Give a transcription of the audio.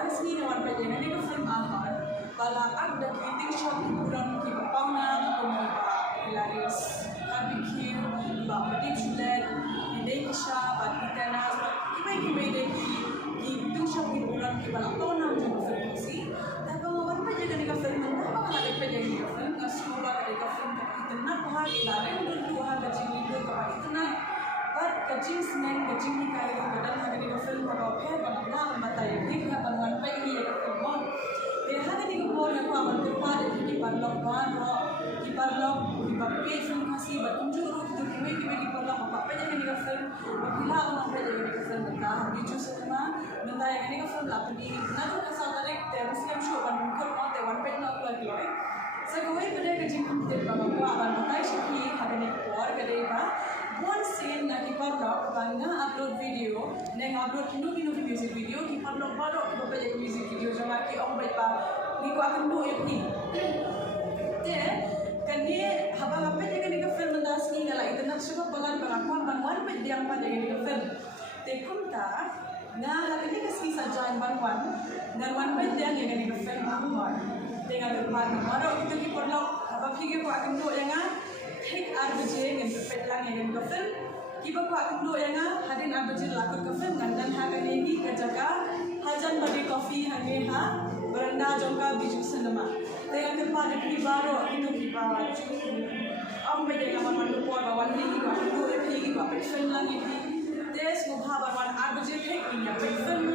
das ni na wan pa dia ni ka film ahar bala ak da creating shop puran ki pauna ko mo ba hilarious barbecue ba deep chulet ide kisha ba kitana iba de ki tu shop ki puran ki bala pauna mo film si ta ba wan pa dia ni ka film na ba ka pa dia ni ka film ka sura ka film itna bahar ilare dulu ha ka jini do ka itna पर कचिंग स्नैक कचिंग की काय का बटन हगने का फिल्म का है बनना मत है ठीक है बनवन पे ही है फिल्म ये हगने को बोल को अपन को पाले की पर लोग बार रो की पर लोग की पर पे फिल्म हंसी बटन जो रो तो की पर लोग पे जगने का फिल्म पिला उन पे जगने का फिल्म का हम जो सिनेमा नंदा जगने का फिल्म अपनी ना तो कैसा होता है मुस्लिम शो बन को होते वन पे ना कर लिया सगोई pada kajing kuntil bang ko aban matai shiki hagane por kadeba one scene na ki parlok banga upload video neng upload kinu music video ki parlok baro ko pe music video jama ki ong bai pa ni ko akan do ye te kani haba ape de kani ka film das ni ngala itna suka bagan bang ko bang wan pe diam pa de kani ka film te kumta na hagane ka si sa join bang wan dan wan pe de kani ka film amor dengan berpadu, baru itu kita perlu apa fikir ko akan do yang take arbije dengan berpetlang dengan kafir, kita ko akan do yang hadin arbije lakut kafir dengan hagan ini kerjaga hajan bagi kopi hanya ha beranda jongka biju cinema. Dengan berpadu ini baru itu kita am beda dengan mana tu pun bawa ni kita akan do yang fikir ko apa film lang ini, tes mubah bawa arbije take ini apa film